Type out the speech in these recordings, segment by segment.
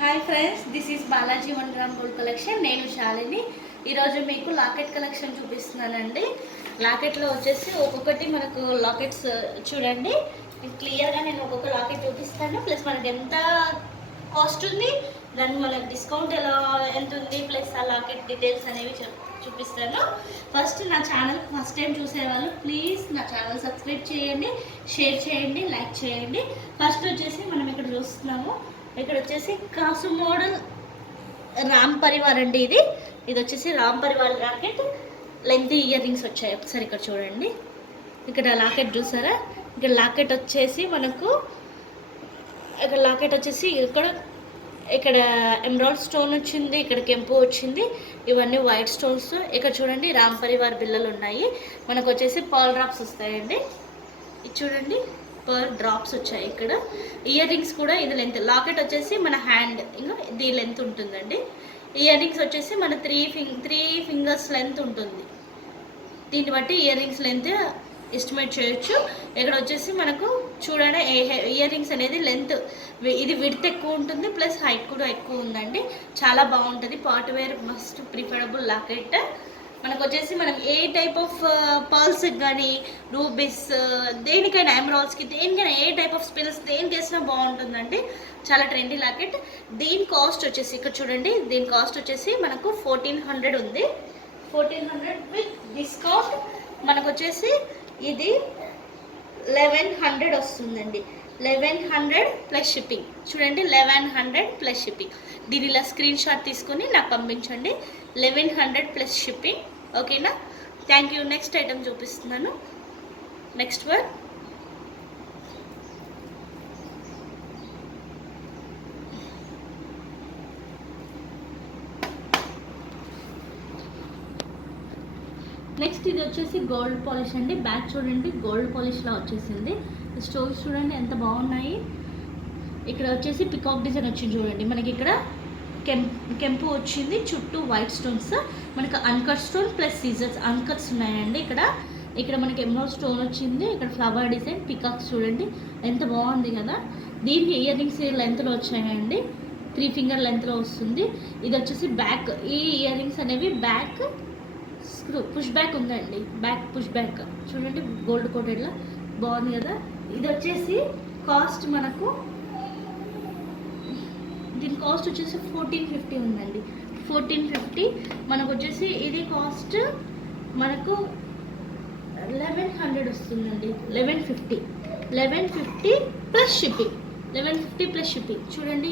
Hi friends, this is Balaji 1 gram gold collection. నేను శాలిని. ఈరోజు మీకు లాకెట్ కలెక్షన్ చూపిస్తున్నానండి. లాకెట్లో వచ్చేసి ఒక్కొక్కటి మనకు లాకెట్స్ చూడండి. క్లియర్గా నేను ఒక్కొక్క లాకెట్ చూపిస్తాను. ప్లస్ మనకి ఎంత కాస్ట్ ఉంది, దాన్ని మనకు డిస్కౌంట్ ఎంత ఉంది, ప్లస్ ఆ లాకెట్ డీటెయిల్స్ అనేవి చూపిస్తాను. ఫస్ట్ నా ఛానల్ ఫస్ట్ టైం చూసేవాళ్ళు ప్లీజ్ నా ఛానల్ సబ్స్క్రైబ్ చేయండి, షేర్ చేయండి, లైక్ చేయండి. ఫస్ట్ వచ్చేసి మనం ఇక్కడ చూస్తున్నాము. ఇక్కడ వచ్చేసి కాసు మోడల్ రామ్ పరివార్ అండి. ఇది వచ్చేసి Ram Parivar locket. Length ear rings వచ్చాయి. ఒకసారి ఇక్కడ చూడండి. ఇక్కడ లాకెట్ చూసారా? ఇక్కడ లాకెట్ వచ్చేసి మనకు ఇక్కడ ఎమరాల్డ్ స్టోన్ వచ్చింది, ఇక్కడ కెంపు వచ్చింది, ఇవన్నీ వైట్ స్టోన్స్. ఇక్కడ చూడండి రామ్ పరివార్ బిల్లలు ఉన్నాయి. మనకు వచ్చేసి పాల్ డ్రాప్స్ వస్తాయండి. ఇది చూడండి, పర్ డ్రాప్స్ వచ్చాయి. ఇక్కడ ఇయర్ రింగ్స్ కూడా ఇది లెంత్. లాకెట్ వచ్చేసి మన హ్యాండ్ ఇంకా ఇది లెంత్ ఉంటుందండి. ఇయర్ రింగ్స్ వచ్చేసి మన త్రీ ఫింగర్స్ లెంత్ ఉంటుంది. దీన్ని బట్టి ఇయర్ రింగ్స్ లెంత్ ఎస్టిమేట్ చేయొచ్చు. ఇక్కడ వచ్చేసి మనకు చూడండి ఇయర్ రింగ్స్ అనేది లెంత్ ఇది విడ్త్ ఎక్కువ ఉంటుంది, ప్లస్ హైట్ కూడా ఎక్కువ ఉందండి. చాలా బాగుంటుంది. Part wear must preferable locket. మనకు వచ్చేసి మనం ఏ టైప్ ఆఫ్ పర్ల్స్కి కానీ రూబీస్ దేనికైనా ఎమరాల్డ్స్కి దేనికైనా ఏ టైప్ ఆఫ్ స్పిల్స్ దేనికి వేసినా బాగుంటుందండి. చాలా ట్రెండీ లాకెట్. దీని కాస్ట్ వచ్చేసి ఇక్కడ చూడండి, దీని కాస్ట్ వచ్చేసి మనకు 1400 ఉంది. 1400 విత్ డిస్కౌంట్ మనకు వచ్చేసి ఇది 1100 వస్తుందండి. 1100 ప్లస్ షిప్పింగ్. చూడండి, 1100 ప్లస్ షిప్పింగ్. దీని ఇలా స్క్రీన్ షాట్ తీసుకొని నాకు పంపించండి. 1100 ప్లస్ షిప్పింగ్. ఓకేనా? Thank you. నెక్స్ట్ ఐటమ్ చూపిస్తున్నాను. నెక్స్ట్ వన్ నెక్స్ట్ ఇది వచ్చేసి గోల్డ్ పాలిష్ అండి. బ్యాక్ చూడండి, గోల్డ్ పాలిష్లా వచ్చేసింది. స్టోన్స్ చూడండి ఎంత బాగున్నాయి. ఇక్కడ వచ్చేసి పికాక్ డిజైన్ వచ్చింది చూడండి. మనకి ఇక్కడ కెంపు వచ్చింది, చుట్టూ వైట్ స్టోన్స్. మనకు అన్కట్ స్టోన్ ప్లస్ సీజర్స్ అన్కట్స్ ఉన్నాయండి. ఇక్కడ మనకి ఎమరాల్డ్ స్టోన్ వచ్చింది. ఇక్కడ ఫ్లవర్ డిజైన్, పికాక్స్ చూడండి ఎంత బాగుంది కదా. దీనికి ఇయర్ రింగ్స్ లెంత్లో వచ్చాయండి. 3 ఫింగర్ లెంత్లో వస్తుంది. ఇది వచ్చేసి బ్యాక్. ఈ ఇయర్ రింగ్స్ అనేవి బ్యాక్ స్క్రూ పుష్ బ్యాక్ ఉందండి. బ్యాక్ పుష్ బ్యాక్ చూడండి, గోల్డ్ కోటెడ్లా బాగుంది కదా. ఇది వచ్చేసి కాస్ట్ మనకు దీని కాస్ట్ వచ్చేసి 1450 ఉందండి. 1450 మనకు వచ్చేసి ఇది కాస్ట్ మనకు 1100 వస్తుందండి. 1150 ప్లస్ షిప్పింగ్. 1150 plus shipping. చూడండి,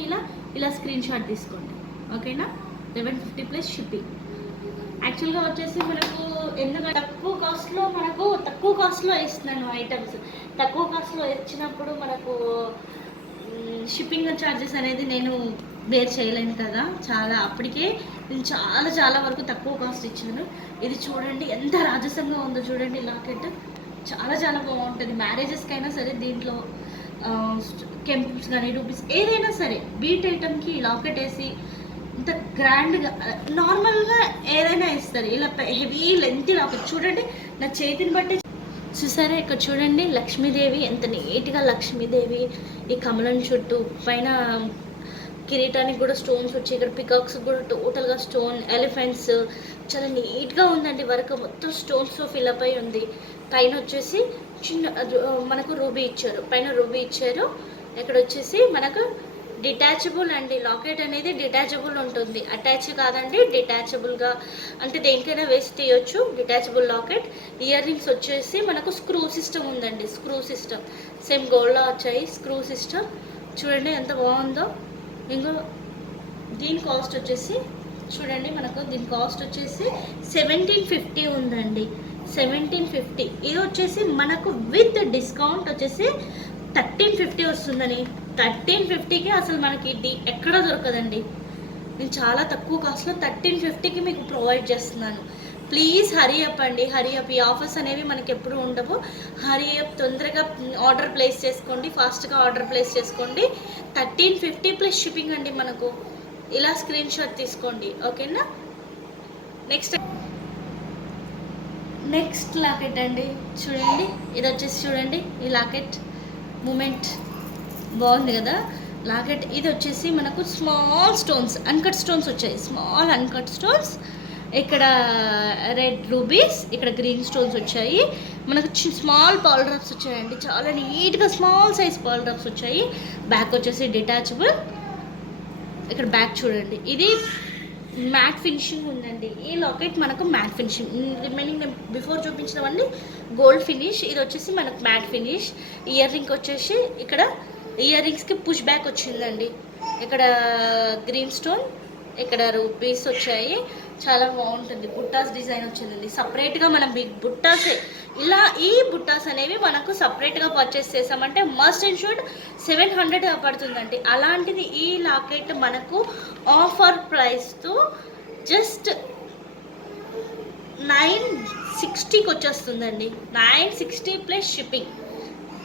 ఇలా స్క్రీన్ షాట్ తీసుకోండి. ఓకేనా? 1150 ప్లస్ షిప్పింగ్. యాక్చువల్గా వచ్చేసి మనకు ఎందుకంటే తక్కువ కాస్ట్లో ఇస్తున్నాను ఐటమ్స్. తక్కువ కాస్ట్లో ఇచ్చినప్పుడు మనకు షిప్పింగ్ ఛార్జెస్ అనేది నేను బేర్ చేయలేను కదా. అప్పటికే నేను చాలా వరకు తక్కువ కాస్ట్ ఇచ్చాను. ఇది చూడండి ఎంత రాజసంగా ఉందో చూడండి. లాకెట్ చాలా బాగుంటుంది. మ్యారేజెస్కైనా సరే దీంట్లో కెంప్స్ కానీ రూపీస్ ఏదైనా సరే బీట్ ఐటమ్కి లాకెట్ వేసి ఇంత గ్రాండ్గా నార్మల్గా ఏదైనా ఇస్తారు. ఇలా హెవీ లెంత్ లాకెట్ చూడండి, నా చేతిని బట్టి చూసారా. ఇక్కడ చూడండి లక్ష్మీదేవి ఎంత నీట్గా. లక్ష్మీదేవి ఈ కమలం చుట్టూ పైన కిరీటానికి కూడా స్టోన్స్ వచ్చి, ఇక్కడ పికాక్స్ కూడా టోటల్గా స్టోన్, ఎలిఫెంట్స్ చాలా నీట్గా ఉందండి. వర్క్ మొత్తం స్టోన్స్తో ఫిల్అప్ అయి ఉంది. పైన వచ్చేసి మనకు రూబీ ఇచ్చారు. పైన రూబీ ఇచ్చారు. ఇక్కడ వచ్చేసి మనకు డిటాచబుల్ అండి. లాకెట్ అనేది డిటాచబుల్ ఉంటుంది, అటాచ్ కాదండి. డిటాచబుల్గా అంటే దేనికైనా వేసి తీయొచ్చు. Detachable locket. ఇయర్ రింగ్స్ వచ్చేసి మనకు స్క్రూ సిస్టమ్ ఉందండి. స్క్రూ సిస్టమ్ సేమ్ గోల్డ్లో వచ్చాయి. స్క్రూ సిస్టమ్ చూడండి ఎంత బాగుందో. ఇంకో దీని కాస్ట్ వచ్చేసి చూడండి, మనకు దీని కాస్ట్ వచ్చేసి 1750 ఉందండి. 1750. ఇది వచ్చేసి మనకు విత్ డిస్కౌంట్ వచ్చేసి 1350 వస్తుందని. 1350కి అసలు మనకి ఇది ఎక్కడ దొరకదండి. నేను చాలా తక్కువ కాస్ట్లో 1350కి మీకు ప్రొవైడ్ చేస్తున్నాను. ప్లీజ్ హరీ అప్ అండి, హరీ అప్. ఈ ఆఫర్స్ అనేవి మనకి ఎప్పుడు ఉండవు. హరీ అప్, తొందరగా ఆర్డర్ ప్లేస్ చేసుకోండి, ఫాస్ట్గా ఆర్డర్ ప్లేస్ చేసుకోండి. 1350 ప్లస్ షిప్పింగ్ అండి. మనకు ఇలా స్క్రీన్ షాట్ తీసుకోండి. ఓకేనా? నెక్స్ట్ లాకెట్ అండి. చూడండి, ఇది వచ్చేసి చూడండి ఈ లాకెట్ మూమెంట్ బాగుంది కదా. లాకెట్ ఇది వచ్చేసి మనకు స్మాల్ స్టోన్స్, అన్కట్ స్టోన్స్ వచ్చాయి, స్మాల్ అన్కట్ స్టోన్స్. ఇక్కడ రెడ్ రూబీస్, ఇక్కడ గ్రీన్ స్టోన్స్ వచ్చాయి. మనకు స్మాల్ పాల్ డ్రాప్స్ వచ్చాయండి, చాలా నీట్గా స్మాల్ సైజ్ పాల్ డ్రాప్స్ వచ్చాయి. బ్యాక్ వచ్చేసి డిటాచబుల్. ఇక్కడ బ్యాక్ చూడండి, ఇది మ్యాట్ ఫినిషింగ్ ఉందండి. ఈ లాకెట్ మనకు మ్యాట్ ఫినిషింగ్, రిమైనింగ్ నేను బిఫోర్ చూపించినవన్నీ గోల్డ్ ఫినిష్. ఇది వచ్చేసి మనకు మ్యాట్ ఫినిష్. ఇయర్ రింగ్ వచ్చేసి ఇక్కడ ఇయర్ రింగ్స్కి పుష్ బ్యాక్ వచ్చిందండి. ఇక్కడ గ్రీన్ స్టోన్, ఇక్కడ రూపీస్ వచ్చాయి. చాలా బాగుంటుంది. బుట్టాస్ డిజైన్ వచ్చిందండి. సపరేట్గా మనం బిగ్ బుట్టాసే, ఇలా ఈ బుట్టాస్ అనేవి మనకు సపరేట్గా పర్చేస్ చేసామంటే మస్ట్ అండ్ షుడ్ 700 పడుతుందండి. అలాంటిది ఈ లాకెట్ మనకు ఆఫర్ ప్రైస్తో జస్ట్ 960కి వచ్చేస్తుందండి. 960 plus shipping.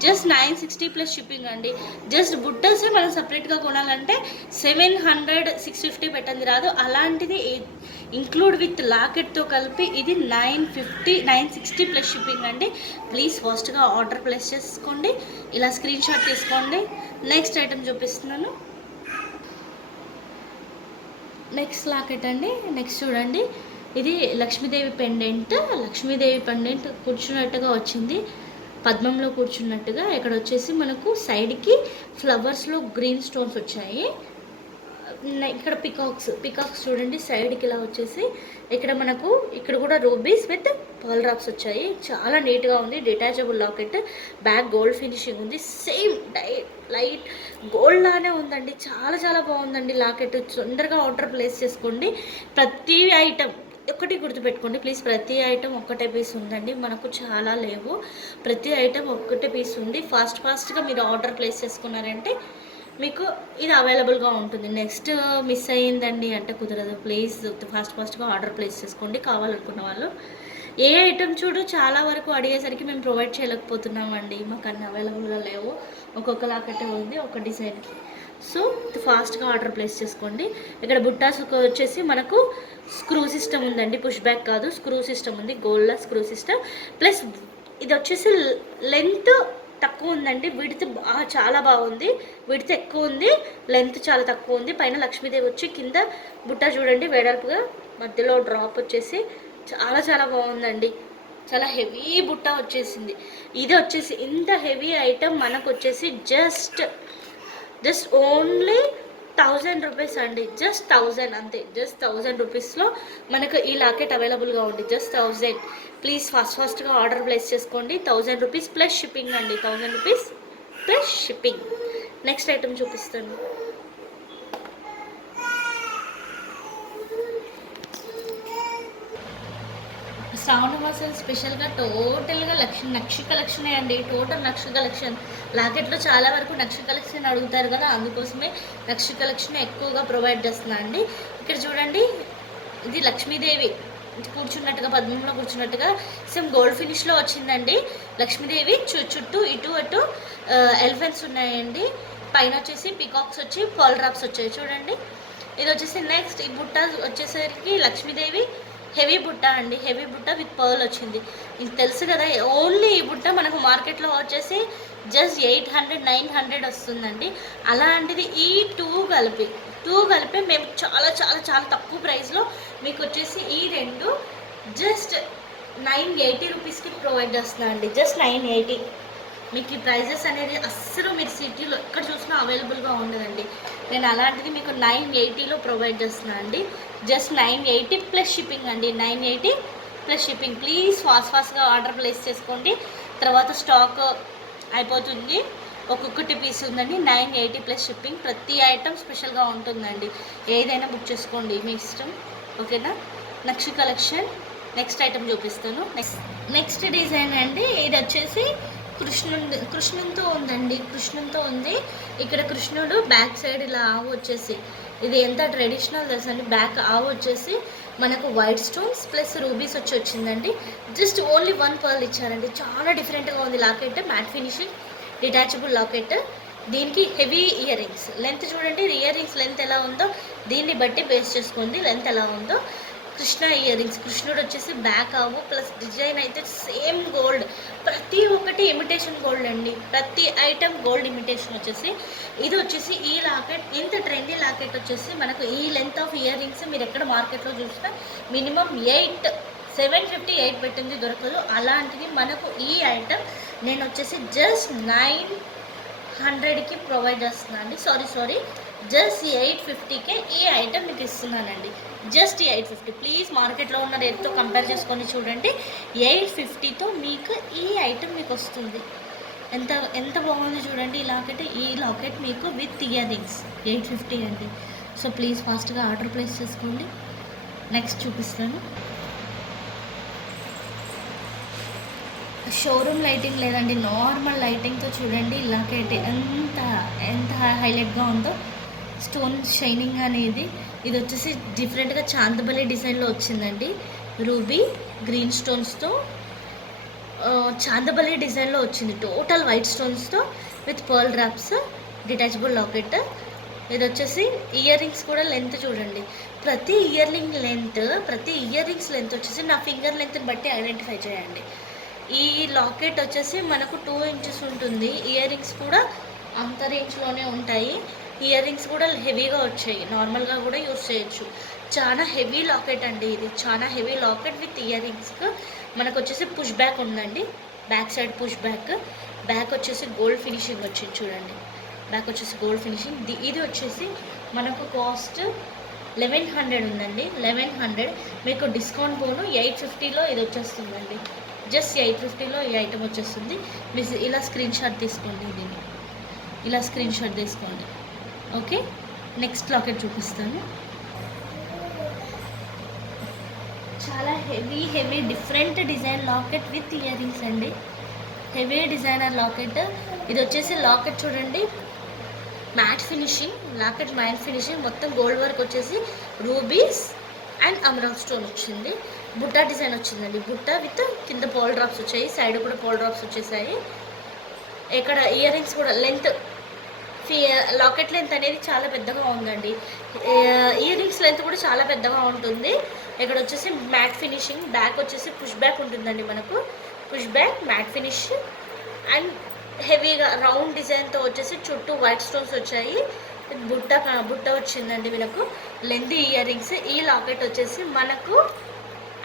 Just 960 plus shipping అండి. జస్ట్ బుట్టసే మనం సపరేట్గా కొనాలంటే 700 650 పెట్టండి రాదు. అలాంటిది ఇంక్లూడ్ విత్ లాకెట్తో కలిపి ఇది 960 ప్లస్ షిప్పింగ్ అండి. ప్లీజ్ ఫాస్ట్గా ఆర్డర్ ప్లేస్ చేసుకోండి. ఇలా స్క్రీన్ షాట్ తీసుకోండి. నెక్స్ట్ ఐటమ్ చూపిస్తున్నాను. నెక్స్ట్ లాకెట్ అండి. నెక్స్ట్ చూడండి, ఇది లక్ష్మీదేవి పెండెంట్. లక్ష్మీదేవి పెండెంట్ కూర్చున్నట్టుగా వచ్చింది, పద్మంలో కూర్చున్నట్టుగా. ఇక్కడ వచ్చేసి మనకు సైడ్కి ఫ్లవర్స్లో గ్రీన్ స్టోన్స్ వచ్చాయి. ఇక్కడ పికాక్స్ చూడండి, సైడ్కి ఇలా వచ్చేసి ఇక్కడ మనకు ఇక్కడ కూడా రూబీస్ విత్ పర్ల్ డ్రాప్స్ వచ్చాయి. చాలా నీట్గా ఉంది. Detachable locket. Back gold finishing ఉంది. సేమ్ లైట్ గోల్డ్ లానే ఉందండి. చాలా చాలా బాగుందండి లాకెట్. తొందరగా ఆర్డర్ ప్లేస్ చేసుకోండి. ప్రతి ఐటమ్ ఒకటి గుర్తుపెట్టుకోండి ప్లీజ్, ప్రతి ఐటమ్ ఒక్కటే పీస్ ఉందండి, మనకు చాలా లేవు. ప్రతి ఐటమ్ ఒక్కటే పీస్ ఉంది. ఫాస్ట్గా మీరు ఆర్డర్ ప్లేస్ చేసుకున్నారంటే మీకు ఇది అవైలబుల్గా ఉంటుంది. నెక్స్ట్ మిస్ అయ్యిందండి అంటే కుదరదు. ప్లీజ్ ఫాస్ట్గా ఆర్డర్ ప్లేస్ చేసుకోండి కావాలనుకున్న వాళ్ళు. ఏ ఐటమ్ చూడు చాలా వరకు అడిగేసరికి మేము ప్రొవైడ్ చేయలేకపోతున్నామండి, మాకు అన్ని అవైలబుల్గా లేవు. ఒక్కొక్క లాకెటే ఉంది ఒక డిజైన్కి. సో ఫాస్ట్గా ఆర్డర్ ప్లేస్ చేసుకోండి. ఇక్కడ బుట్టాస్ వచ్చేసి మనకు స్క్రూ సిస్టమ్ ఉందండి, పుష్ బ్యాక్ కాదు, స్క్రూ సిస్టమ్ ఉంది. Gold screw system. ప్లస్ ఇది వచ్చేసి లెంత్ తక్కువ ఉందండి, విడ్త్ చాలా బాగుంది. విడ్త్ ఎక్కువ ఉంది, లెంత్ చాలా తక్కువ ఉంది. పైన లక్ష్మీదేవి వచ్చి కింద బుట్ట చూడండి వెడల్పుగా, మధ్యలో డ్రాప్ వచ్చేసి చాలా చాలా బాగుందండి. చాలా హెవీ బుట్ట వచ్చేసింది. ఇది వచ్చేసి ఇంత హెవీ ఐటమ్ మనకు వచ్చేసి జస్ట్ ఓన్లీ 1000 రూపీస్ అండి. జస్ట్ 1000 అంతే. జస్ట్ 1000 రూపీస్లో మనకు ఈ లాకెట్ అవైలబుల్గా ఉంది. జస్ట్ 1000. ప్లీజ్ ఫాస్ట్గా ఆర్డర్ ప్లేస్ చేసుకోండి. 1000 రూపీస్ ప్లస్ షిప్పింగ్ అండి. 1000 rupees plus shipping. Next item చూపిస్తాను. శ్రావణ మాసం స్పెషల్గా టోటల్గా నక్షి కలెక్షనే అండి. టోటల్ నక్షి కలెక్షన్. లాకెట్లో చాలా వరకు నక్షి కలెక్షన్ అడుగుతారు కదా, అందుకోసమే నక్షి కలెక్షన్ ఎక్కువగా ప్రొవైడ్ చేస్తున్నా అండి. ఇక్కడ చూడండి, ఇది లక్ష్మీదేవి కూర్చున్నట్టుగా, పద్మంలో కూర్చున్నట్టుగా సేమ్ గోల్డ్ ఫినిష్లో వచ్చిందండి. లక్ష్మీదేవి చుట్టూ ఇటు అటు ఎలిఫెంట్స్ ఉన్నాయండి. పైన వచ్చేసి పికాక్స్ వచ్చి పర్ల్ డ్రాప్స్ వచ్చాయి చూడండి. ఇది వచ్చేసి నెక్స్ట్ ఈ బుట్ట వచ్చేసరికి లక్ష్మీదేవి హెవీ బుట్ట అండి. హెవీ బుట్ట విత్ పర్ల్ వచ్చింది. ఇది తెలుసు కదా, ఓన్లీ ఈ బుట్ట మనకు మార్కెట్లో వచ్చేసి జస్ట్ 800-900 వస్తుందండి. అలాంటిది ఈ టూ కలిపి మేము చాలా చాలా చాలా తక్కువ ప్రైస్లో మీకు వచ్చేసి ఈ రెండు జస్ట్ 980 రూపీస్కి ప్రొవైడ్ చేస్తున్నా అండి. జస్ట్ 980. మీకు ఈ ప్రైజెస్ అనేది అస్సలు మీరు సిటీలో ఎక్కడ చూసినా అవైలబుల్గా ఉండదండి. నేను అలాంటిది మీకు 980లో ప్రొవైడ్ చేస్తున్నాను అండి. జస్ట్ 980 ప్లస్ షిప్పింగ్ అండి. 980 ప్లస్ షిప్పింగ్. ప్లీజ్ ఫాస్ట్గా ఆర్డర్ ప్లేస్ చేసుకోండి, తర్వాత స్టాక్ అయిపోతుంది. ఒక్కొక్కటి పీస్ ఉందండి. 980 ప్లస్ షిప్పింగ్. ప్రతి ఐటమ్ స్పెషల్గా ఉంటుందండి. ఏదైనా బుక్ చేసుకోండి, మీ ఇష్టం. ఓకేనా. నక్షి కలెక్షన్. నెక్స్ట్ ఐటమ్ చూపిస్తాను. నెక్స్ట్ డిజైన్ అండి. ఇది వచ్చేసి కృష్ణునితో ఉందండి. కృష్ణునితో ఉంది. ఇక్కడ కృష్ణుడు బ్యాక్ సైడ్ ఇలా ఆవు వచ్చేసి, ఇది ఎంత ట్రెడిషనల్ తెలుసండి. బ్యాక్ ఆవు వచ్చేసి మనకు వైట్ స్టోన్స్ ప్లస్ రూబీస్ వచ్చిందండి. జస్ట్ ఓన్లీ 1 పర్ల్ ఇచ్చారండి. చాలా డిఫరెంట్గా ఉంది locket. Matte finishing detachable locket. దీనికి హెవీ ఇయర్ రింగ్స్. లెంత్ చూడండి, ఇయర్ రింగ్స్ లెంత్ ఎలా ఉందో దీన్ని బట్టి బేస్ చేసుకోండి లెంత్ ఎలా ఉందో. కృష్ణ ఇయర్ రింగ్స్, కృష్ణుడు వచ్చేసి బ్యాక్ అవ్వు ప్లస్ డిజైన్ అయితే సేమ్ గోల్డ్, ప్రతి ఒక్కటి ఇమిటేషన్ గోల్డ్ అండి, ప్రతి ఐటమ్ గోల్డ్ ఇమిటేషన్ వచ్చేసి. ఇది వచ్చేసి ఈ లాకెట్, ఇంత ట్రెండీ లాకెట్ వచ్చేసి మనకు ఈ లెంత్ ఆఫ్ ఇయర్ రింగ్స్ మీరు ఎక్కడ మార్కెట్లో చూసినా మినిమం 750 8 పెట్టింది దొరకదు. అలాంటిది మనకు ఈ ఐటమ్ నేను వచ్చేసి జస్ట్ 900కి ప్రొవైడ్ చేస్తున్నాను అండి. సారీ జస్ట్ 850కే ఈ ఐటమ్ మీకు ఇస్తున్నానండి. జస్ట్ 850. ప్లీజ్ మార్కెట్లో ఉన్న రేట్తో కంపేర్ చేసుకొని చూడండి. 850తో మీకు ఈ ఐటమ్ మీకు వస్తుంది. ఎంత బాగుంది చూడండి ఈ లాకెట్ మీకు విత్ ఇయర్ రింగ్స్ 850 అండి. సో ప్లీజ్ ఫాస్ట్గా ఆర్డర్ ప్లేస్ చేసుకోండి. నెక్స్ట్ చూపిస్తాను. షోరూమ్ లైటింగ్ లేదండి, నార్మల్ లైటింగ్తో చూడండి లాకెట్ ఎంత హైలైట్గా ఉందో. స్టోన్ షైనింగ్ అనేది ఇది వచ్చేసి డిఫరెంట్గా చాందబలి డిజైన్లో వచ్చిందండి. రూబీ గ్రీన్ స్టోన్స్తో చాందబలి డిజైన్లో వచ్చింది. టోటల్ వైట్ స్టోన్స్తో with pearl drops, detachable locket. ఇది వచ్చేసి ఇయర్ రింగ్స్ కూడా లెంత్ చూడండి. ప్రతి ఇయర్ రింగ్స్ లెంత్ వచ్చేసి నా ఫింగర్ లెంత్ని బట్టి ఐడెంటిఫై చేయండి. ఈ లాకెట్ వచ్చేసి మనకు 2 ఇంచెస్ ఉంటుంది. ఇయర్ రింగ్స్ కూడా అంత రేంజ్లోనే ఉంటాయి. ఇయర్ రింగ్స్ కూడా హెవీగా వచ్చాయి, నార్మల్గా కూడా యూస్ చేయొచ్చు. చాలా హెవీ లాకెట్ అండి ఇది, చాలా హెవీ లాకెట్ విత్ ఇయర్ రింగ్స్కి. మనకు వచ్చేసి పుష్ బ్యాక్ ఉందండి, బ్యాక్ సైడ్ పుష్ బ్యాక్ వచ్చేసి గోల్డ్ ఫినిషింగ్ వచ్చింది చూడండి. బ్యాక్ వచ్చేసి గోల్డ్ ఫినిషింగ్. ఇది వచ్చేసి మనకు కాస్ట్ 1100 ఉందండి. 1100 మీకు డిస్కౌంట్ పోను 850లో ఇది వచ్చేస్తుందండి. జస్ట్ 850లో ఈ ఐటమ్ వచ్చేస్తుంది. మీరు ఇలా స్క్రీన్ షాట్ తీసుకోండి, ఓకే. నెక్స్ట్ లాకెట్ చూపిస్తాను. చాలా heavy different design locket with ear rings అండి. Heavy designer locket. ఇది వచ్చేసి లాకెట్ చూడండి, మ్యాట్ ఫినిషింగ్, మొత్తం గోల్డ్ వర్క్ వచ్చేసి రూబీస్ అండ్ అమరాల్డ్ స్టోన్ వచ్చింది. బుట్ట డిజైన్ వచ్చిందండి. బుట్ట విత్ కింద పాల్ డ్రాప్స్ వచ్చాయి, సైడ్ కూడా పాల్ డ్రాప్స్ వచ్చేసాయి. ఇక్కడ ఇయర్ రింగ్స్ కూడా లాకెట్ లెంత్ అనేది చాలా పెద్దగా ఉందండి. ఇయర్ రింగ్స్ లెంత్ కూడా చాలా పెద్దగా ఉంటుంది. ఇక్కడ వచ్చేసి మ్యాట్ ఫినిషింగ్, బ్యాక్ వచ్చేసి పుష్ బ్యాక్ ఉంటుందండి. మనకు push back matte finish and హెవీగా రౌండ్ డిజైన్తో వచ్చేసి చుట్టూ వైట్ స్టోన్స్ వచ్చాయి. బుట్ట వచ్చిందండి మనకు. Length earrings. ఈ లాకెట్ వచ్చేసి మనకు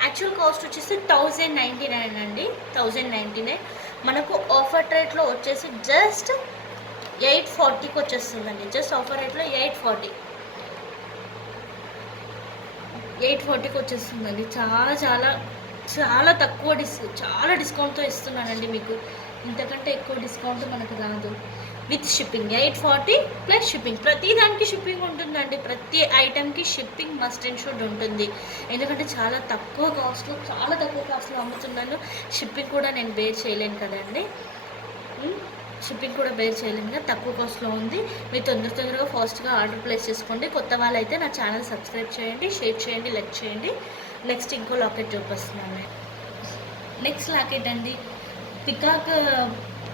యాక్చువల్ కాస్ట్ వచ్చేసి 1099 అండి. 1099 మనకు ఆఫర్ రేట్లో వచ్చేసి జస్ట్ 840కి వచ్చేస్తుందండి. జస్ట్ ఆఫర్ రేట్లో 840కి వచ్చేస్తుందండి. చాలా తక్కువ చాలా డిస్కౌంట్తో ఇస్తున్నానండి మీకు. ఇంతకంటే ఎక్కువ డిస్కౌంట్ మనకు రాదు. With shipping 840 plus shipping. ప్రతి దానికి షిప్పింగ్ ఉంటుందండి. ప్రతి ఐటెంకి షిప్పింగ్ మస్ట్ అండ్ షుడ్ ఉంటుంది. ఎందుకంటే చాలా తక్కువ కాస్ట్లో అమ్ముతున్నాను. షిప్పింగ్ కూడా నేను బేర్ చేయలేను కదండి. తక్కువ కాస్ట్లో ఉంది. మీరు తొందరగా ఫాస్ట్గా ఆర్డర్ ప్లేస్ చేసుకోండి. కొత్త వాళ్ళైతే నా ఛానల్ సబ్స్క్రైబ్ చేయండి, షేర్ చేయండి, లైక్ చేయండి. నెక్స్ట్ ఇంకో లాకెట్ చూపిస్తున్నాను. నెక్స్ట్ లాకెట్ అండి, పికాక్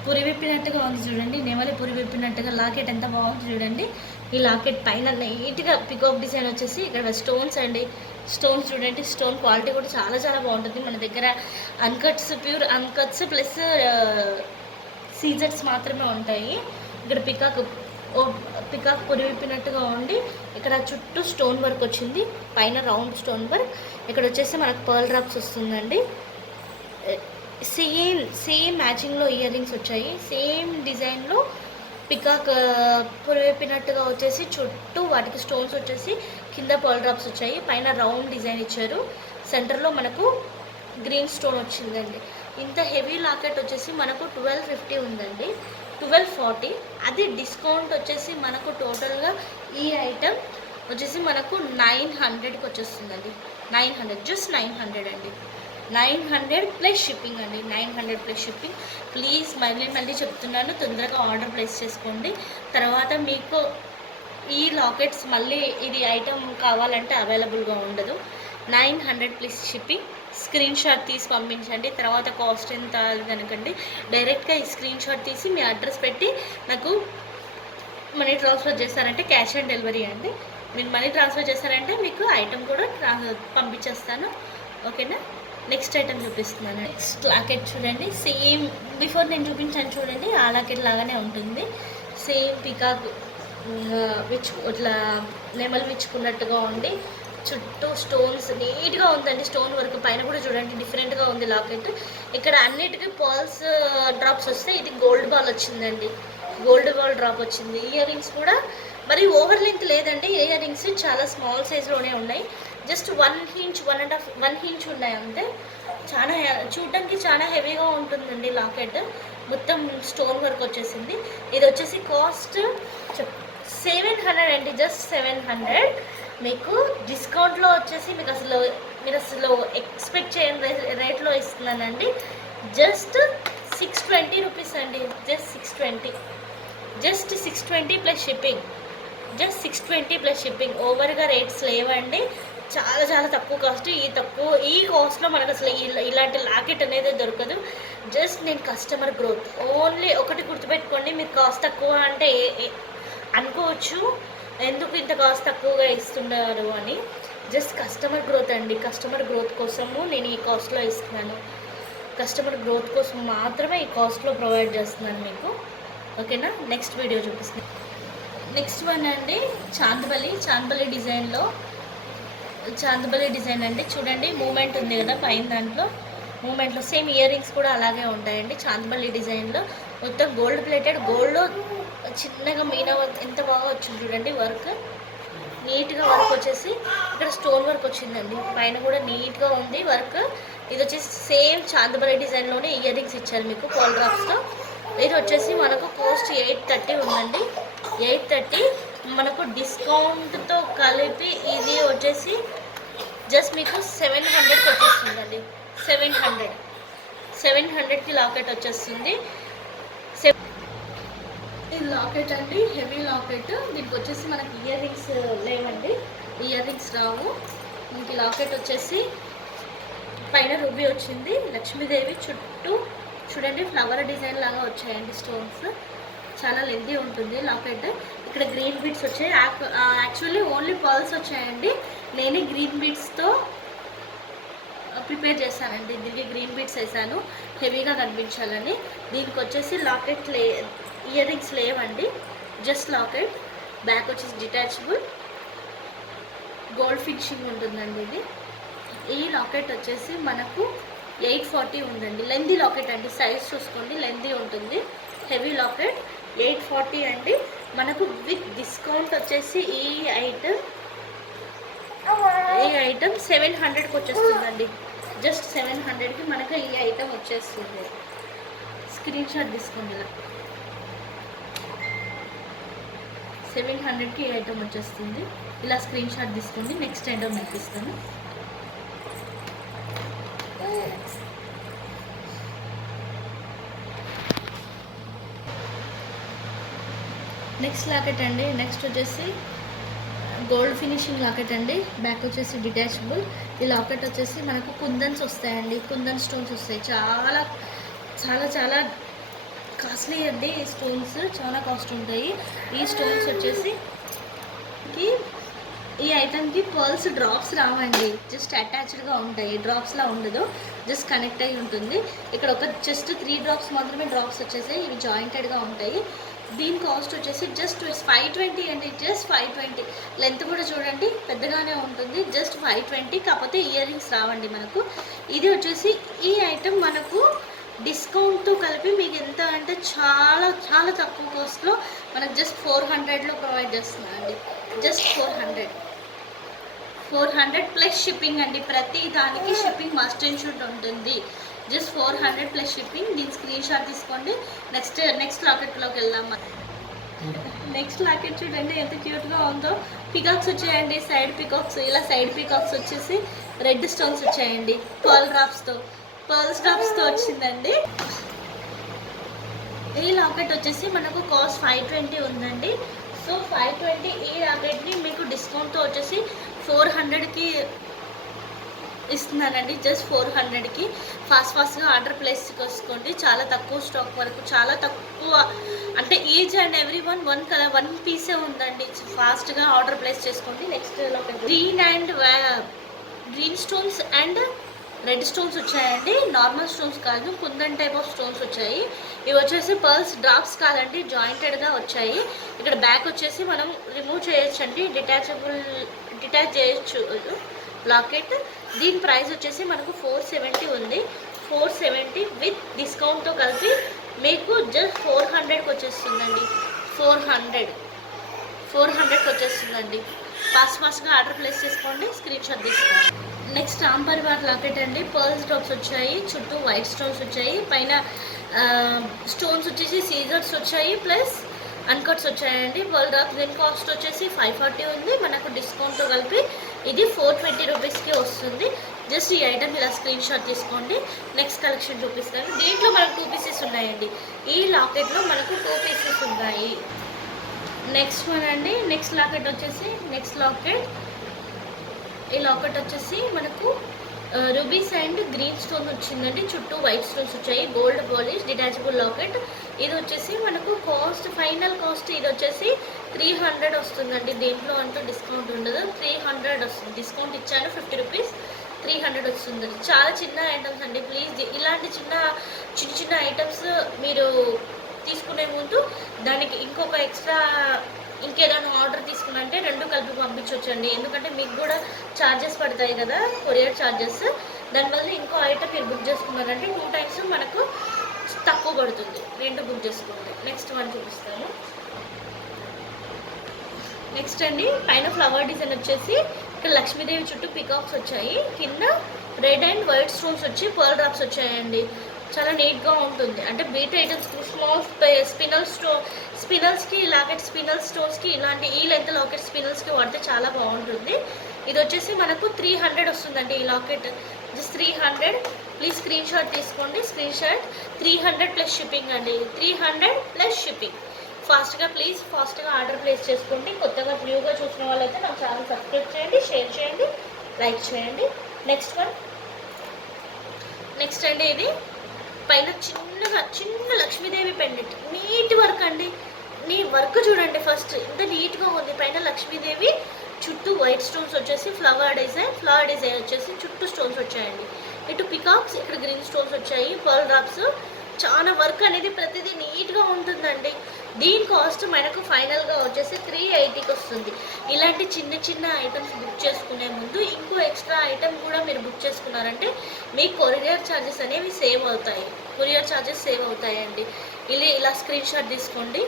పురి విప్పినట్టుగా ఉంది చూడండి. నెమలి పురి విప్పినట్టుగా లాకెట్ ఎంత బాగుంది చూడండి. ఈ లాకెట్ పైన నీట్గా పికాక్ డిజైన్ వచ్చేసి ఇక్కడ స్టోన్స్ అండి. స్టోన్స్ చూడండి. స్టోన్ క్వాలిటీ కూడా చాలా బాగుంటుంది. మన దగ్గర ప్యూర్ అన్కట్స్ ప్లస్ సీజర్స్ మాత్రమే ఉంటాయి. ఇక్కడ పికాక్ పొడి విప్పినట్టుగా ఉండి ఇక్కడ చుట్టూ స్టోన్ వర్క్ వచ్చింది. పైన రౌండ్ స్టోన్ వర్క్. ఇక్కడ వచ్చేసి మనకు పర్ల్ డ్రాప్స్ వస్తుందండి. సేమ్ మ్యాచింగ్లో ఇయర్ రింగ్స్ వచ్చాయి. సేమ్ డిజైన్లో పికాక్ పొడి విప్పినట్టుగా వచ్చేసి చుట్టూ వాటికి స్టోన్స్ వచ్చేసి కింద పర్ల్ డ్రాప్స్ వచ్చాయి. పైన రౌండ్ డిజైన్ ఇచ్చారు. సెంటర్లో మనకు గ్రీన్ స్టోన్ వచ్చిందండి. ఇంత హెవీ లాకెట్ వచ్చేసి మనకు 1250 ఉందండి. 1240. అది డిస్కౌంట్ వచ్చేసి మనకు టోటల్గా ఈ ఐటమ్ వచ్చేసి మనకు 900కి వచ్చేస్తుందండి. 900, జస్ట్ 900 అండి. 900 ప్లస్ షిప్పింగ్ అండి. 900 ప్లస్ షిప్పింగ్. ప్లీజ్ మళ్ళీ చెప్తున్నాను, తొందరగా ఆర్డర్ ప్లేస్ చేసుకోండి. తర్వాత మీకు ఈ లాకెట్స్ మళ్ళీ ఇది ఐటమ్ కావాలంటే అవైలబుల్గా ఉండదు. 900 ప్లస్ షిప్పింగ్. స్క్రీన్ షాట్ తీసి పంపించండి. తర్వాత కాస్ట్ ఎంత కనుకండి, డైరెక్ట్గా ఈ స్క్రీన్ షాట్ తీసి మీ అడ్రస్ పెట్టి నాకు మనీ ట్రాన్స్ఫర్ చేస్తారంటే క్యాష్ ఆన్ డెలివరీ అండి. మీరు మనీ ట్రాన్స్ఫర్ చేస్తారంటే మీకు ఐటమ్ కూడా పంపించేస్తాను. ఓకేనా. నెక్స్ట్ ఐటమ్ చూపిస్తున్నాను. నెక్స్ట్ లాకెట్ చూడండి, సేమ్ బిఫోర్ నేను చూపించాను చూడండి, ఆ లాకెట్ లాగానే ఉంటుంది. సేమ్ పికాక్ ఇట్లా నెమలు విచ్చుకున్నట్టుగా ఉండి చుట్టూ స్టోన్స్ నీట్గా ఉందండి. స్టోన్ వర్క్ పైన కూడా చూడండి డిఫరెంట్గా ఉంది లాకెట్. ఇక్కడ అన్నిటికీ పాల్స్ డ్రాప్స్ వస్తాయి. ఇది గోల్డ్ బాల్ వచ్చిందండి, గోల్డ్ బాల్ డ్రాప్ వచ్చింది. ఇయర్ రింగ్స్ కూడా మరి ఓవర్ లెంత్ లేదండి, ఇయర్ రింగ్స్ చాలా స్మాల్ సైజ్లోనే ఉన్నాయి. జస్ట్ 1 ఇంచ్ 1.5 ఇంచ్ ఉన్నాయి అంతే. చాలా చూడడానికి చాలా హెవీగా ఉంటుందండి లాకెట్. మొత్తం స్టోన్ వర్క్ వచ్చేసింది. ఇది వచ్చేసి కాస్ట్ 700 అండి, జస్ట్ 700. మీకు డిస్కౌంట్లో వచ్చేసి మీరు అసలు ఎక్స్పెక్ట్ చేయని రేట్లో ఇస్తున్నానండి. జస్ట్ 620 రూపీస్ అండి, just 620. Just 620 plus shipping, just 620 plus shipping. ఓవర్గా రేట్స్ లేవండి, చాలా చాలా తక్కువ కాస్ట్. ఈ కాస్ట్లో మనకు అసలు ఇలాంటి లాకెట్ అనేది దొరకదు. జస్ట్ నేను కస్టమర్ గ్రోత్ ఓన్లీ ఒకటి గుర్తుపెట్టుకోండి. మీరు కాస్ట్ తక్కువ అంటే అనుకోవచ్చు, ఎందుకు ఇంత కాస్ట్ తక్కువగా ఇస్తున్నారు అని. జస్ట్ కస్టమర్ గ్రోత్ అండి, కస్టమర్ గ్రోత్ కోసము నేను ఈ కాస్ట్లో ఇస్తున్నాను. కస్టమర్ గ్రోత్ కోసం మాత్రమే ఈ కాస్ట్లో ప్రొవైడ్ చేస్తున్నాను మీకు. ఓకేనా. నెక్స్ట్ వీడియో చూపిస్తాను. నెక్స్ట్ వన్ అండి, చాందబలి డిజైన్ అండి. చూడండి మూమెంట్ ఉంది కదా పైన, దాంట్లో మూమెంట్లో సేమ్ ఇయర్ రింగ్స్ కూడా అలాగే ఉంటాయండి. చాందబలి డిజైన్లో మొత్తం గోల్డ్ ప్లేటెడ్, గోల్డ్లో చిన్నగా మీనా ఎంత బాగా వచ్చింది చూడండి. వర్క్ నీట్గా వర్క్ వచ్చేసి ఇక్కడ స్టోన్ వర్క్ వచ్చిందండి, పైన కూడా నీట్గా ఉంది వర్క్. ఇది వచ్చేసి సేమ్ చాందబలి డిజైన్లోనే ఇయర్ రింగ్స్ ఇచ్చారు మీకు పాల్ డ్రాప్స్తో. ఇది వచ్చేసి మనకు కాస్ట్ 830 ఉందండి, 830. మనకు డిస్కౌంట్తో కలిపి ఇది వచ్చేసి జస్ట్ మీకు 700కి వచ్చేస్తుందండి. 700కి లాకెట్ వచ్చేస్తుంది. ఇది లాకెట్ అండి, హెవీ లాకెట్. దీనికి వచ్చేసి మనకి ఇయర్ రింగ్స్ లేవండి, ఇయర్ రింగ్స్ రావు. దీనికి లాకెట్ వచ్చేసి పైన రూబీ వచ్చింది, లక్ష్మీదేవి చుట్టూ చూడండి ఫ్లవర్ డిజైన్ లాగా వచ్చాయండి స్టోన్స్. చాలా లెంతీ ఉంటుంది లాకెట్. ఇక్కడ గ్రీన్ బీడ్స్ వచ్చాయి, యాక్చువల్లీ ఓన్లీ పర్ల్స్ వచ్చాయండి. నేనే గ్రీన్ బీడ్స్తో ప్రిపేర్ చేశానండి, దీనికి గ్రీన్ బీడ్స్ వేసాను హెవీగా కనిపించాలని. దీనికి వచ్చేసి లాకెట్ ఇయర్ రింగ్స్ లేవండి, జస్ట్ లాకెట్. బ్యాక్ వచ్చేసి డిటాచబుల్ గోల్డ్ ఫినిషింగ్ ఉంటుందండి. ఈ లాకెట్ వచ్చేసి మనకు 840 ఉందండి. లెందీ లాకెట్ అండి, సైజ్ చూసుకోండి లెందీ ఉంటుంది. హెవీ లాకెట్ 840 అండి. మనకు విత్ డిస్కౌంట్ వచ్చేసి ఈ ఐటమ్ 700కి వచ్చేస్తుందండి. జస్ట్ 700కి మనకు ఈ ఐటమ్ వచ్చేస్తుంది. స్క్రీన్ షాట్ తీసుకోండి, ఇలా 700కి ఈ ఐటమ్ వచ్చేస్తుంది. ఇలా స్క్రీన్ షాట్ తీసుకోండి. నెక్స్ట్ ఐటమ్ చూపిస్తాను. నెక్స్ట్ లాకెట్ అండి, నెక్స్ట్ వచ్చేసి గోల్డ్ ఫినిషింగ్ లాకెట్ అండి. బ్యాక్ వచ్చేసి డిటాచబుల్. ఈ లాకెట్ వచ్చేసి మనకు కుందన్స్ వస్తాయండి, కుందన్ స్టోన్స్ వస్తాయి. చాలా చాలా చాలా కాస్ట్లీ అండి ఈ స్టోన్స్, చాలా కాస్ట్ ఉంటాయి. ఈ స్టోన్స్ వచ్చేసి ఈ ఐటమ్కి పర్ల్స్ డ్రాప్స్ రావండి, జస్ట్ అటాచ్డ్గా ఉంటాయి, డ్రాప్స్లా ఉండదు, జస్ట్ కనెక్ట్ అయి ఉంటుంది. ఇక్కడ జస్ట్ 3 డ్రాప్స్ మాత్రమే డ్రాప్స్ వచ్చేసాయి, ఇవి జాయింటెడ్గా ఉంటాయి. దీని కాస్ట్ వచ్చేసి జస్ట్ 520 అండి, జస్ట్ 520. లెంత్ కూడా చూడండి పెద్దగానే ఉంటుంది, జస్ట్ 520. కాకపోతే ఇయర్ రింగ్స్ రావండి మనకు. ఇది వచ్చేసి ఈ ఐటమ్ మనకు డిస్కౌంట్తో కలిపి మీకు ఎంత అంటే చాలా చాలా తక్కువ కాస్ట్లో మనకు జస్ట్ 400లో ప్రొవైడ్ చేస్తున్నానండి. జస్ట్ 400 ప్లస్ షిప్పింగ్ అండి. ప్రతి దానికి షిప్పింగ్ మస్ట్ అండ్ షుడ్ ఉంటుంది. Just 400 plus shipping. దీని స్క్రీన్ షాట్ తీసుకోండి. నెక్స్ట్ లాకెట్లోకి వెళ్దాం. నెక్స్ట్ లాకెట్ చూడండి ఎంత క్యూట్గా ఉందో. పికాక్స్ వచ్చాయండి, సైడ్ పికాక్స్. ఇలా సైడ్ పికాక్స్ వచ్చేసి రెడ్ స్టోన్స్ వచ్చాయండి, పర్ల్ డ్రాప్స్తో వచ్చిందండి. ఈ లాకెట్ వచ్చేసి మనకు కాస్ట్ 520 ఉందండి. సో 520 ఈ లాకెట్ని మీకు డిస్కౌంట్తో వచ్చేసి 400కి ఇస్తున్నానండి జస్ట్ 400కి. ఫాస్ట్గా ఆర్డర్ ప్లేస్ చేసుకోండి. చాలా తక్కువ స్టాక్ వరకు, చాలా తక్కువ, అంటే ఈచ్ అండ్ ఎవ్రీ వన్ పీసే ఉందండి. ఫాస్ట్గా ఆర్డర్ ప్లేస్ చేసుకోండి. Next green stones and red stones వచ్చాయండి. నార్మల్ స్టోన్స్ కాదు, కుందన్ టైప్ ఆఫ్ స్టోన్స్ వచ్చాయి. ఇవి వచ్చేసి పర్ల్స్ డ్రాప్స్ కాదండి, జాయింటెడ్గా వచ్చాయి. ఇక్కడ బ్యాక్ వచ్చేసి మనం రిమూవ్ చేయొచ్చండి, డిటాచ్ చేయొచ్చు లాకెట్. దీని ప్రైస్ వచ్చేసి మనకు 470 ఉంది. 470 విత్ డిస్కౌంట్తో కలిపి మీకు జస్ట్ 400కి వచ్చేస్తుందండి. 400కి వచ్చేస్తుందండి. ఫాస్ట్గా ఆర్డర్ ప్లేస్ చేసుకోండి, స్క్రీన్ షాట్ తీసుకోండి. నెక్స్ట్ రాంపరివార్ లాకెట్ అండి. పర్ల్స్ డ్రాప్స్ వచ్చాయి, చుట్టూ వైట్ స్టోన్స్ వచ్చాయి, పైన స్టోన్స్ వచ్చేసి సీజర్స్ వచ్చాయి, ప్లస్ అన్కట్స్ వచ్చాయండి. పర్ల్ డ్రాప్స్ దీని కాస్ట్ వచ్చేసి 540 ఉంది. మనకు డిస్కౌంట్తో కలిపి ఇది 420 రూపీస్కి వస్తుంది. జస్ట్ ఈ ఐటమ్ ఇలా స్క్రీన్ షాట్ తీసుకోండి. నెక్స్ట్ కలెక్షన్ చూపిస్తాను. దీంట్లో మనకు 2 పీసెస్ ఉన్నాయండి. ఈ లాకెట్లో మనకు 2 పీసెస్ ఉన్నాయి. నెక్స్ట్ వన్ అండి. నెక్స్ట్ లాకెట్ వచ్చేసి ఈ లాకెట్ వచ్చేసి మనకు రూబీస్ అండ్ గ్రీన్ స్టోన్ వచ్చిందండి. చుట్టూ వైట్ స్టోన్స్ వచ్చాయి. Gold polish detachable locket. ఇది వచ్చేసి మనకు ఫైనల్ కాస్ట్ ఇది వచ్చేసి 300 వస్తుందండి. దీంట్లో అంటూ డిస్కౌంట్ ఉండదు. 300 వస్తుంది. డిస్కౌంట్ ఇచ్చాను 50 రూపీస్, 300 వస్తుంది. చాలా చిన్న ఐటమ్స్ అండి. ప్లీజ్ ఇలాంటి చిన్న ఐటమ్స్ మీరు తీసుకునే ముందు దానికి ఇంకొక ఎక్స్ట్రా ఇంకేదైనా ఆర్డర్ తీసుకున్నంటే 2 కలిపి పంపించవచ్చండి. ఎందుకంటే మీకు కూడా ఛార్జెస్ పడతాయి కదా, కొరియర్ ఛార్జెస్. దానివల్ల ఇంకో ఐటమ్ మీరు బుక్ చేసుకున్నారంటే 2 టైమ్స్ మనకు తక్కువ పడుతుంది. 2 బుక్ చేసుకోండి. నెక్స్ట్ వన్ చూపిస్తాను. నెక్స్ట్ అండి, పైన ఫ్లవర్ డిజైన్ వచ్చేసి ఇక్కడ లక్ష్మీదేవి చుట్టూ పికాక్స్ వచ్చాయి. కింద రెడ్ అండ్ వైట్ స్టోన్స్ వచ్చి పర్ల్ డ్రాప్స్ వచ్చాయండి. చాలా నీట్గా ఉంటుంది. అంటే బీట్ ఐటమ్స్ స్మాల్ స్పినల్స్కి లాకెట్ స్టోన్స్కి ఇలాంటి ఈ లెంత్ లాకెట్ స్పినల్స్కి వాడితే చాలా బాగుంటుంది. ఇది వచ్చేసి మనకు 300 వస్తుందండి. ఈ locket just 300. Please screen shot తీసుకోండి. స్క్రీన్ షాట్ 300 ప్లస్ షిప్పింగ్ అండి. 300 ప్లస్ షిప్పింగ్. ఫాస్ట్గా ఆర్డర్ ప్లేస్ చేసుకోండి. కొత్తగా న్యూగా చూసిన వాళ్ళైతే నా ఛానల్ సబ్స్క్రైబ్ చేయండి, షేర్ చేయండి, లైక్ చేయండి. నెక్స్ట్ అండి, ఇది పైన చిన్న లక్ష్మీదేవి పెండెంట్. నీట్ వర్క్ అండి. నీ వర్క్ చూడండి ఫస్ట్ ఎంత నీట్గా ఉంది. పైన లక్ష్మీదేవి చుట్టూ వైట్ స్టోన్స్ వచ్చేసి ఫ్లవర్ డిజైన్ వచ్చేసి చుట్టూ స్టోన్స్ వచ్చాయండి. ఇటు పికాక్స్, ఇక్కడ గ్రీన్ స్టోన్స్ వచ్చాయి. Pearl drops. చాలా వర్క్ అనేది ప్రతిదీ నీట్గా ఉంటుందండి. దీని కాస్ట్ మనకు ఫైనల్గా వచ్చేసి 380కి వస్తుంది. ఇలాంటి చిన్న ఐటమ్స్ బుక్ చేసుకునే ముందు ఇంకో ఎక్స్ట్రా ఐటమ్ కూడా మీరు బుక్ చేసుకున్నారంటే మీ కొరియర్ ఛార్జెస్ అనేవి సేవ్ అవుతాయండి. ఇలా స్క్రీన్ షాట్ తీసుకోండి.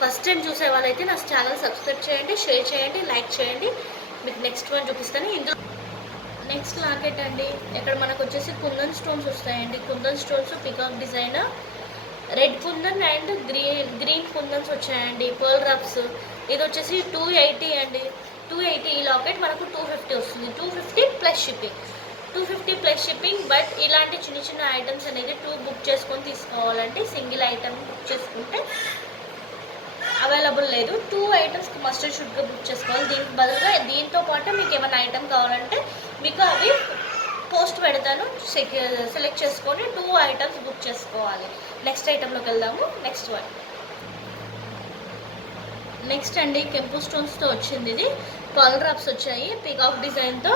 ఫస్ట్ టైం చూసే వాళ్ళైతే నా ఛానల్ సబ్స్క్రైబ్ చేయండి, షేర్ చేయండి, లైక్ చేయండి. మీకు నెక్స్ట్ వన్ చూపిస్తాను. ఇందులో నెక్స్ట్ లాకెట్ అండి. ఇక్కడ మనకు వచ్చేసి కుందన్ స్టోన్స్ వస్తాయండి. Kundan stones peacock design, red kundan and green kundans వచ్చాయండి. Pearl drops. ఇది వచ్చేసి 280 అండి. 280. ఈ లాకెట్ మనకు 250 వస్తుంది. 250 ప్లస్ షిప్పింగ్. బట్ ఇలాంటి చిన్న ఐటమ్స్ అనేది 2 బుక్ చేసుకొని తీసుకోవాలంటే సింగిల్ ఐటమ్ బుక్ చేసుకుంటే అవైలబుల్ లేదు. 2 ఐటమ్స్కి మస్ట్ అండ్ షుడ్గా బుక్ చేసుకోవాలి. దీనికి బదులుగా దీంతో పాటు మీకు ఏమైనా ఐటమ్ కావాలంటే మీకు అవి పోస్ట్ పెడతాను, సెలెక్ట్ చేసుకొని 2 ఐటమ్స్ బుక్ చేసుకోవాలి. నెక్స్ట్ ఐటెంలోకి వెళ్దాము. నెక్స్ట్ అండి, కెంపు స్టోన్స్తో వచ్చింది. ఇది పర్ల్ డ్రాప్స్ వచ్చాయి పికాక్ డిజైన్తో.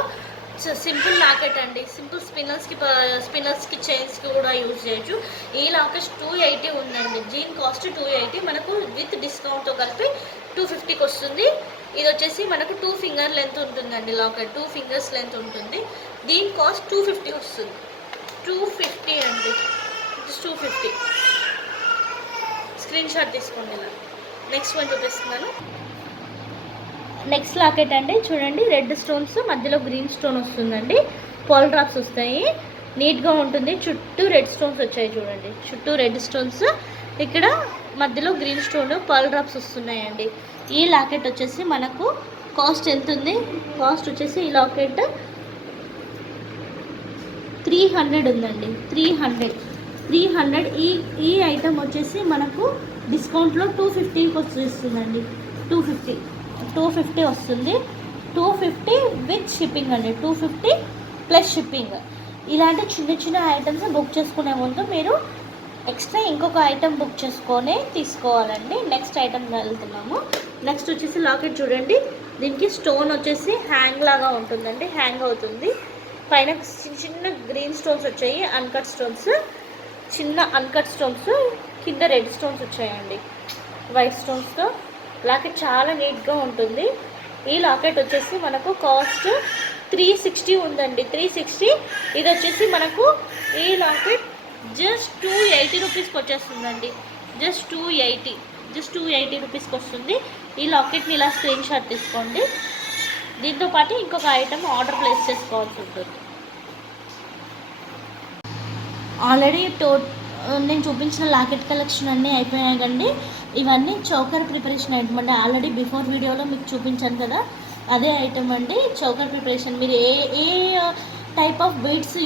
సింపుల్ లాకెట్ అండి. సింపుల్ స్పిన్నర్స్కి చైన్స్కి కూడా యూజ్ చేయొచ్చు. ఈ లాకెట్ 280 ఉందండి. దీని కాస్ట్ 280. మనకు విత్ డిస్కౌంట్తో కలిపి 250కి వస్తుంది. ఇది వచ్చేసి మనకు 2 ఫింగర్ లెంత్ ఉంటుందండి. లాకెట్ 2 ఫింగర్స్ లెంత్ ఉంటుంది. దీని కాస్ట్ 250 వస్తుంది. 250 అండి. 250. స్క్రీన్ షాట్ తీసుకోండి. ఇలా నెక్స్ట్ వన్ చూపిస్తున్నాను. నెక్స్ట్ లాకెట్ అండి. చూడండి, రెడ్ స్టోన్స్ మధ్యలో గ్రీన్ స్టోన్ వస్తుందండి. పర్ల్ డ్రాప్స్ వస్తాయి. నీట్గా ఉంటుంది. చుట్టూ రెడ్ స్టోన్స్ వచ్చాయి. చూడండి, చుట్టూ రెడ్ స్టోన్స్, ఇక్కడ మధ్యలో గ్రీన్ స్టోన్, పర్ల్ డ్రాప్స్ వస్తున్నాయండి. ఈ లాకెట్ వచ్చేసి మనకు కాస్ట్ ఎంత ఉంది? కాస్ట్ వచ్చేసి ఈ లాకెట్ 300 ఉందండి. 300. ఈ ఐటమ్ వచ్చేసి మనకు డిస్కౌంట్లో 250కి వచ్చేస్తుందండి. 250 వస్తుంది. 250 విత్ షిప్పింగ్ అండి. 250 ప్లస్ షిప్పింగ్. ఇలాంటి చిన్న చిన్న ఐటమ్స్ బుక్ చేసుకునే ముందు మీరు ఎక్స్ట్రా ఇంకొక ఐటమ్ బుక్ చేసుకొని తీసుకోవాలండి. నెక్స్ట్ ఐటమ్ వెళ్తున్నాము. నెక్స్ట్ వచ్చేసి లాకెట్ చూడండి. దీనికి స్టోన్ వచ్చేసి హ్యాంగ్ లాగా ఉంటుందండి, హ్యాంగ్ అవుతుంది. పైన చిన్న చిన్న గ్రీన్ స్టోన్స్ వచ్చాయి, అన్కట్ స్టోన్స్, చిన్న అన్కట్ స్టోన్స్, కింద రెడ్ స్టోన్స్ వచ్చాయండి వైట్ స్టోన్స్తో. లాకెట్ చాలా నీట్గా ఉంటుంది. ఈ లాకెట్ వచ్చేసి మనకు కాస్ట్ 360 ఉందండి, 360. ఇది వచ్చేసి మనకు ఈ లాకెట్ జస్ట్ 280 రూపీస్కి వచ్చేస్తుందండి. జస్ట్ 280 రూపీస్కి వస్తుంది. ఈ లాకెట్ని ఇలా స్క్రీన్ షాట్ తీసుకోండి. దీంతో పాటు ఇంకొక ఐటమ్ ఆర్డర్ ప్లేస్ చేసుకోవాల్సి ఉంటుంది. ఆల్రెడీ నేను చూపించిన లాకెట్ కలెక్షన్ అన్నీ అయిపోయాయి కండి. ఇవన్నీ చోకర్ ప్రిపరేషన్ ఐటమ్ అండి. ఆల్రెడీ బిఫోర్ వీడియోలో మీకు చూపించాను కదా, అదే ఐటమ్ అండి. చోకర్ ప్రిపరేషన్ మీరు ఏ టైప్ ఆఫ్ బీడ్స్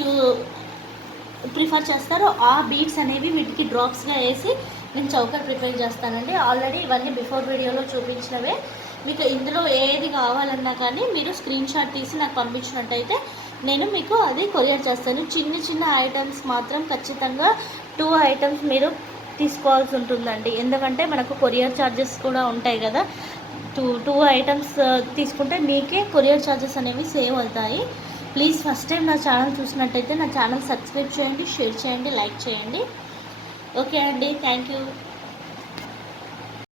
ప్రిఫర్ చేస్తారో ఆ బీడ్స్ అనేవి వీటికి డ్రాప్స్గా వేసి నేను చౌకర్ ప్రిపేర్ చేస్తానండి. ఆల్రెడీ ఇవన్నీ బిఫోర్ వీడియోలో చూపించినవే. మీకు ఇందులో ఏది కావాలన్నా కానీ మీరు స్క్రీన్ షాట్ తీసి నాకు పంపించినట్టయితే నేను మీకు అది కొరియర్ చేస్తాను. చిన్న చిన్న ఐటమ్స్ మాత్రం ఖచ్చితంగా 2 ఐటమ్స్ మీరు తీసుకోవాల్సి ఉంటుందండి. ఎందుకంటే మనకు కొరియర్ ఛార్జెస్ కూడా ఉంటాయి కదా. 2 ఐటమ్స్ తీసుకుంటే మీకే కొరియర్ ఛార్జెస్ అనేవి సేవ్ అవుతాయి. ప్లీజ్ ఫస్ట్ టైం నా ఛానల్ చూసినట్టయితే నా ఛానల్ సబ్స్క్రైబ్ చేయండి, షేర్ చేయండి, లైక్ చేయండి. ఓకే అండి, థ్యాంక్ యూ.